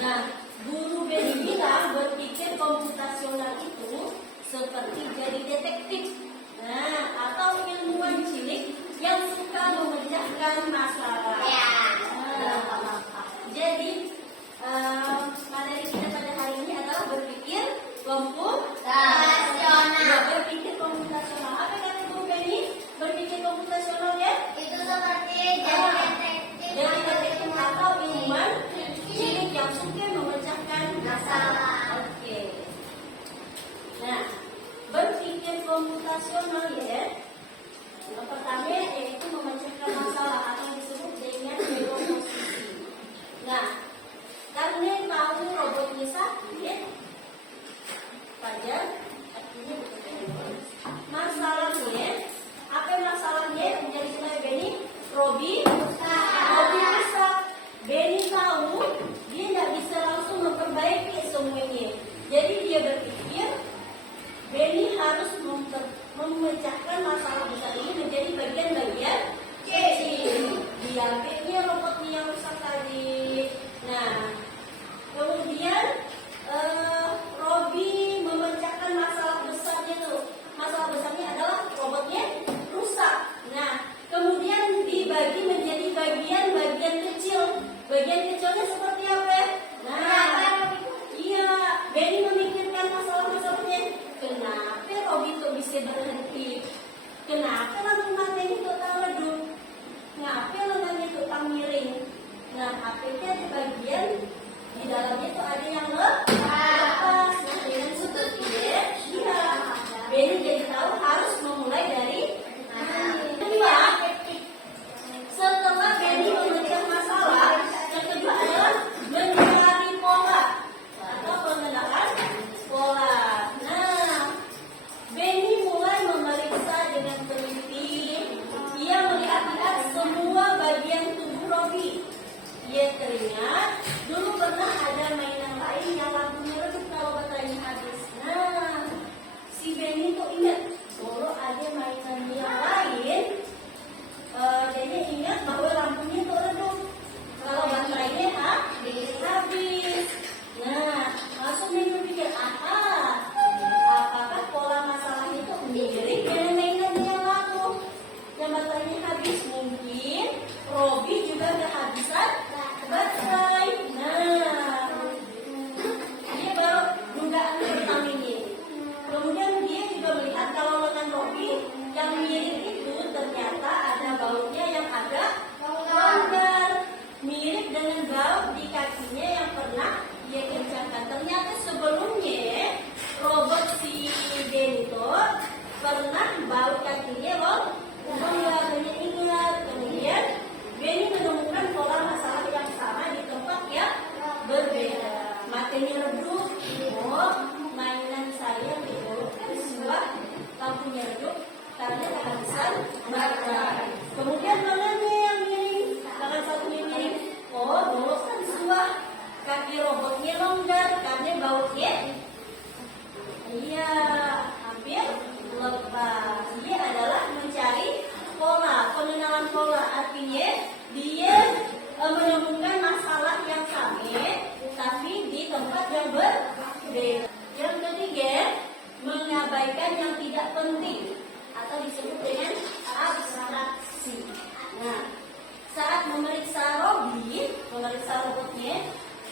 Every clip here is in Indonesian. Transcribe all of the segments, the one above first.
Nah, guru Beni bilang berpikir komputasional itu seperti jadi detektif. Nah, atau ilmuwan cilik yang suka memecahkan masalah. Jadi materi kita pada hari ini adalah berpikir komputasional. Berpikir komputasional. Apa kata guru Beni? Berpikir komputasional ya? Itu seperti jadi detektif atau ilmuwan cilik yang suka memecahkan masalah. Oke. Nah, berpikir komputasional ya. Yang pertama yaitu memecahkan masalah atau disebut dengan dekomposisi. Nah, karena tahu robotnya sakit, pada artinya masalahnya, apa masalahnya menjadi mulai Beni? Robi rusak. Beni tahu dia tidak bisa langsung memperbaiki semuanya. Jadi dia berpikir Beni harus memecahkan masalah besar ini menjadi bagian-bagian kecil. Diambilnya robotnya yang rusak tadi. Nah, kemudian Robi memecahkan masalah besarnya tuh. Masalah besarnya adalah robotnya rusak. Nah, kemudian dibagi menjadi bagian-bagian kecil. Bagian kecilnya seperti apa? Nah, iya, Beni memikirkan masalah-masalahnya. Kenapa Robi kok bisa berhenti? Kenapa lampu matanya kok tak redup? Kenapa lengannya kok tak miring? Nah, apakah di bagian di dalamnya itu ada yang lepas? Nah, dengan sudut dia, Beni jadi tahu harus memulai dari kedua. Setelah Beni memecah masalah, yang kedua adalah mencari pola atau pengenalan pola. Nah, Beni mulai memeriksa dengan teliti. Ia melihat-lihat semua bagian tubuh Robi. Ia teringat dulu pernah ada mainan lain yang lampunya redup kalau baterainya habis. Nah, si Beni tuh ingat dulu ada mainan yang lain. Jadi ingat bahwa lampunya tuh redup kalau baterainya habis. Nah, langsung dia berpikir, apakah pola masalahnya itu mirip dengan mainan yang lalu yang baterainya habis? Mungkin Robi juga kehabisan baterai. Nah, dia baru dugaan pertama ini. Kemudian dia juga melihat kalau lengan Robi yang mirip itu ternyata ada bautnya yang agak longgar, mirip dengan baut di kakinya yang pernah dia kencangkan. Ternyata sebelumnya robot si Beni itu pernah baut kakinya longgar. Beni ingat. Kemudian Beni menemukan pola masalah yang sama di tempat yang berbeda. Matanya redup. Oh, mainan saya kan sebuah lampunya redup karena kehabisan baterai. Kemudian lengannya yang miring, tangan satunya miring. Oh, dulu kan sebuah kaki robotnya longgar karena bautnya hampir lepas. Dia adalah mencari pola, pengenalan pola. Artinya dia menemukan masalah yang sama tapi di tempat yang berbeda. Yang ketiga, mengabaikan yang tidak penting atau disebut dengan abstraksi. Nah, saat memeriksa robotnya,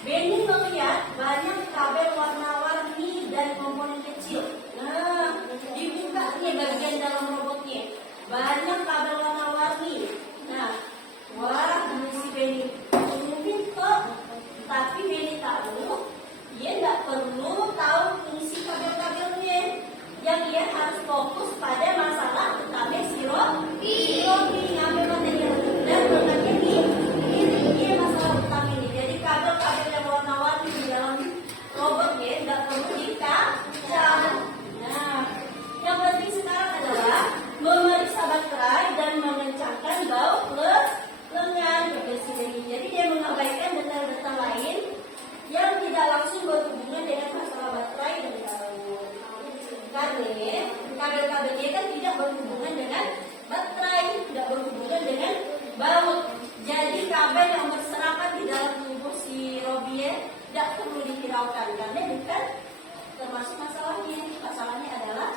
Beni melihat banyak kabel warna-warni dan komponen kecil. Nah, dibuka nih bagian dalam robotnya, banyak kabel warna-warni. Nah, wah, ini si Beni mungkin kok, tapi Beni tahu dia tidak perlu tahu fungsi kabel-kabelnya. Yang dia harus fokus pada masalah utama si Robi ngambil materi dan berkata ini masalah utama ini. Jadi kabel-kabel yang warna-warni di dalam robotnya tidak perlu dikacau. Nah, yang penting sekarang adalah memeriksa baterai dan mengencangkan baut lengan. Jadi dia mengabaikan detail-detail lain yang tidak langsung berhubungan dengan masalah baterai dan baut. Karena kabel-kabelnya kan tidak berhubungan dengan baterai, tidak berhubungan dengan baut. Jadi kabel yang berserapan di dalam tubuh si Robi tidak perlu dihiraukan karena bukan termasuk masalahnya. Masalahnya adalah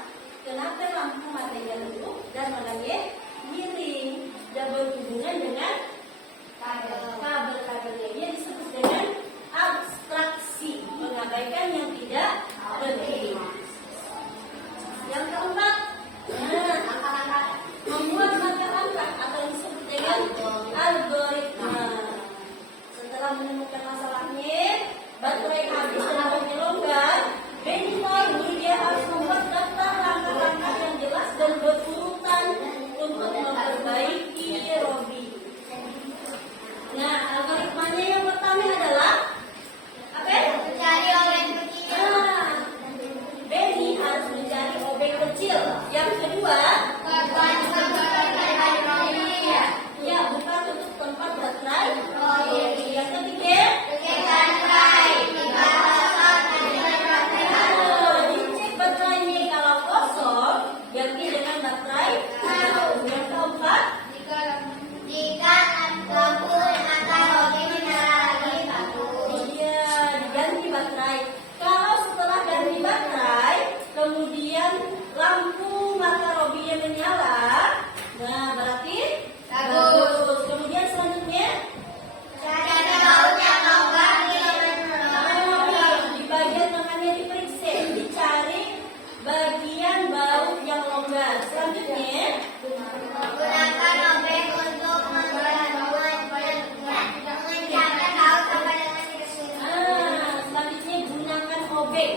kenapa lampu matanya lurus dan matanya miring dan berhubungan dengan kabel-kabelnya. Ini disebut dengan abstraksi, mengabaikan yang tidak penting. Yang keempat, membuat langkah-langkah atau disebut dengan algoritma. Setelah menemukan masalahnya, baterai habis dan baterai longgar, Benny tahu dia harus membuat daftar langkah-langkah yang jelas dan berurutan untuk memperbaiki Robby. Nah, algoritmanya yang pertama adalah apa? Mencari objek kecil. Benny harus mencari objek kecil. Yang kedua, ya bukan untuk tempat baterai. Yang ketiga, dicek baterainya kalau kosong, ganti dengan baterai. Yang keempat, Jika lampu atau Robby menyala bagus. iya diganti baterai. Kalau setelah ganti baterai, kemudian lampu mata Robby-nya menyala, nah berarti bagus. Kemudian selanjutnya, Cari baut yang longgar di bagian lengannya diperiksa, dicari bagian baut yang longgar. Selanjutnya, menggunakan objek untuk mengencangkan baut sampai dengan kesulitan. selanjutnya gunakan obeng.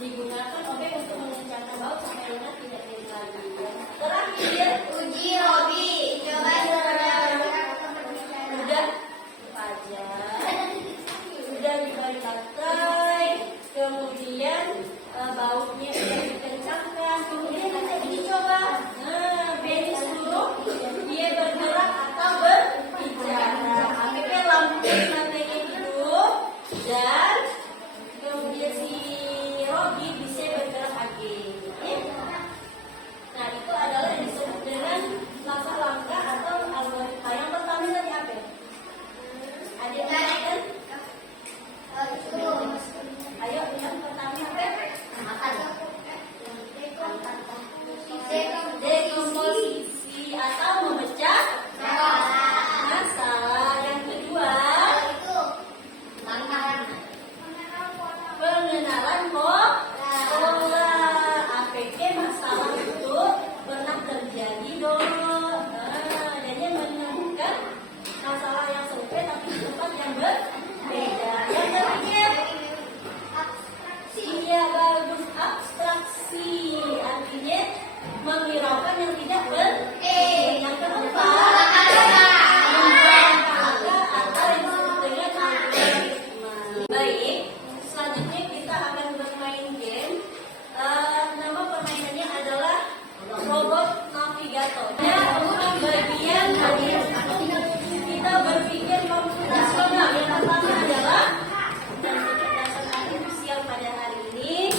Digunakan obeng untuk mengencangkan baut sampai lengan tidak miring lagi. Terakhir, Uji Robby. Coba udah aja, udah dibalik baterai, kemudian bautnya udah dikencangkan, kemudian kita dicoba. Benny suruh dia bergerak atau berbicara. Akhirnya lampu matanya hidup dan kemudian si Robby bisa bergerak lagi. Nah, itu adalah yang disebut dengan langkah-langkah atau algoritma. Yang pertama tadi apa? Ada yang lain? Ayo, yang pertama apa? Dekomposisi atau memecah masalah. Yang kedua, pengenalan pola. APK masalah itu pernah terjadi dong. Jadi menemukan masalah yang serupa tapi di tempat yang berbeda. Yang ketiga, iya bagus, abstraksi, artinya menghiraukan yang tidak penting. Yang keempat, langkah-langkah atau yang disebut dengan algoritma. Baik, selanjutnya kita akan bermain game. Nama permainannya adalah robot navigator. Ya, bukan bagian dari kita berpikir komputasional. Yang pertama adalah dan kecerdasan artifisial pada hari ini.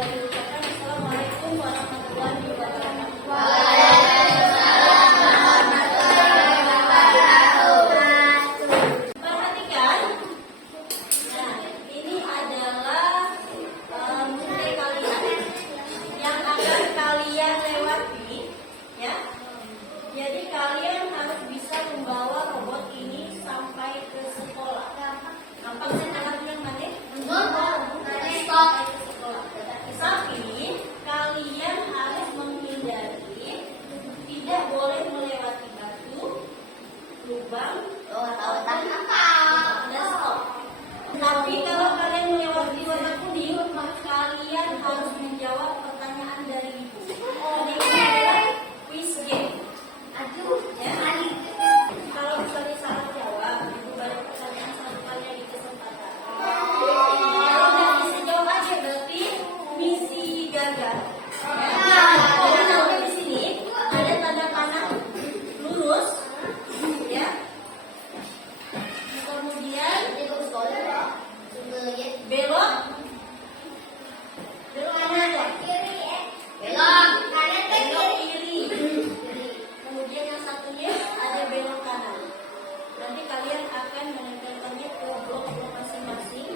Diucapkan Assalamualaikum warahmatullahi wabarakatuh. Perhatikan. Nah, ini adalah mulai kalian yang akan kalian lewati, ya. Jadi kalian harus bisa membawa robot ini sampai ke sekolah. Gampang sih anak yang mana? Sampai ke sekolah. Tapi kalian harus menghindari, tidak boleh melewati batu, lubang, dan stop. Tapi kalau kalian melewati warna kuning, kalian harus menjawab pertanyaan dari ibu. Ini adalah quiz game. Ya. Kalau misalnya salah jawab, ibu balik pertanyaan satu kali lagi kesempatan. Kalau nggak bisa jawab aja, berarti misi gagal. Ya. Jadi sampai di sini ada tanda panah lurus, ya. Kemudian belok, belok kanan ya. Belok kiri. Kemudian yang satunya ada belok kanan. Nanti kalian akan menempelkannya ke blok masing-masing.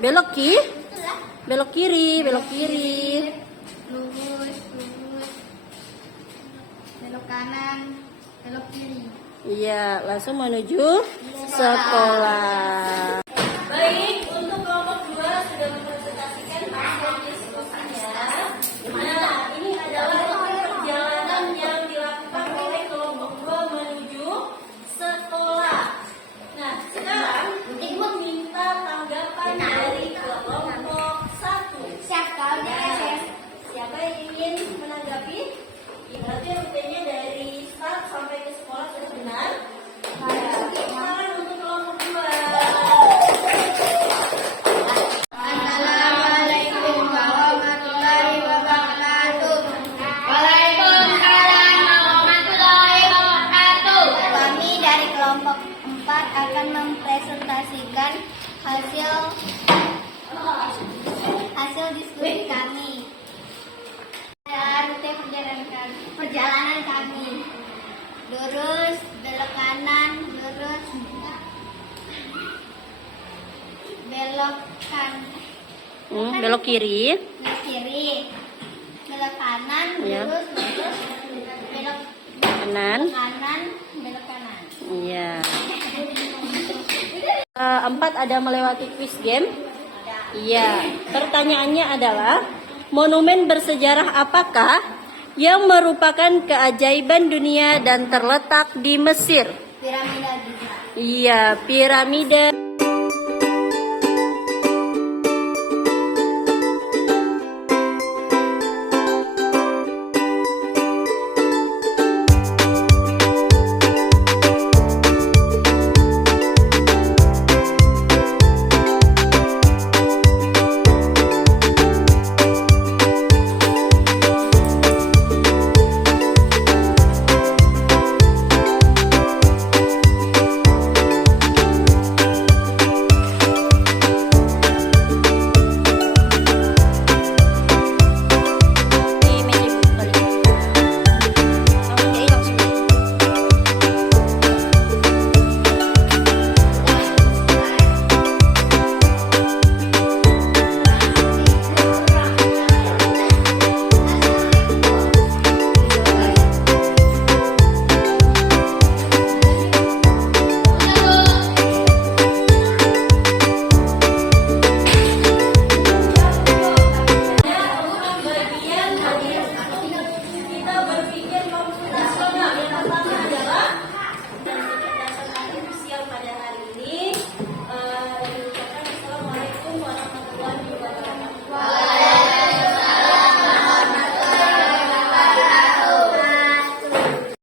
Belok belok kiri, belok kiri. Lurus. Belok kanan, belok kiri. Iya, langsung menuju sekolah. Baik, untuk kelompok 2 sudah mempresentasikan hasil diskusinya. Nah, ini adalah perjalanan yang dilakukan oleh kelompok 2 menuju sekolah. Nah, sekarang Ibu minta tanggapan dari kelompok 1. Siapa Siapa yang ingin menanggapi? Ya, berarti rutenya dari start sampai ke sekolah sudah benar. Silakan untuk kelompok 2. Assalamualaikum warahmatullahi wabarakatuh. Waalaikumsalam warahmatullahi wabarakatuh. Kami dari kelompok 4 akan mempresentasikan hasil diskusi kami. Rute perjalanan kami. Lurus, belok kanan, lurus. Belok Belok kiri. belok kiri, belok kanan, Ya. lurus, belok Kanan. kanan, belok kanan. Iya. 4 ada melewati quiz game. Iya. Pertanyaannya adalah, monumen bersejarah apakah yang merupakan keajaiban dunia dan terletak di Mesir? Piramida Giza. Iya, piramida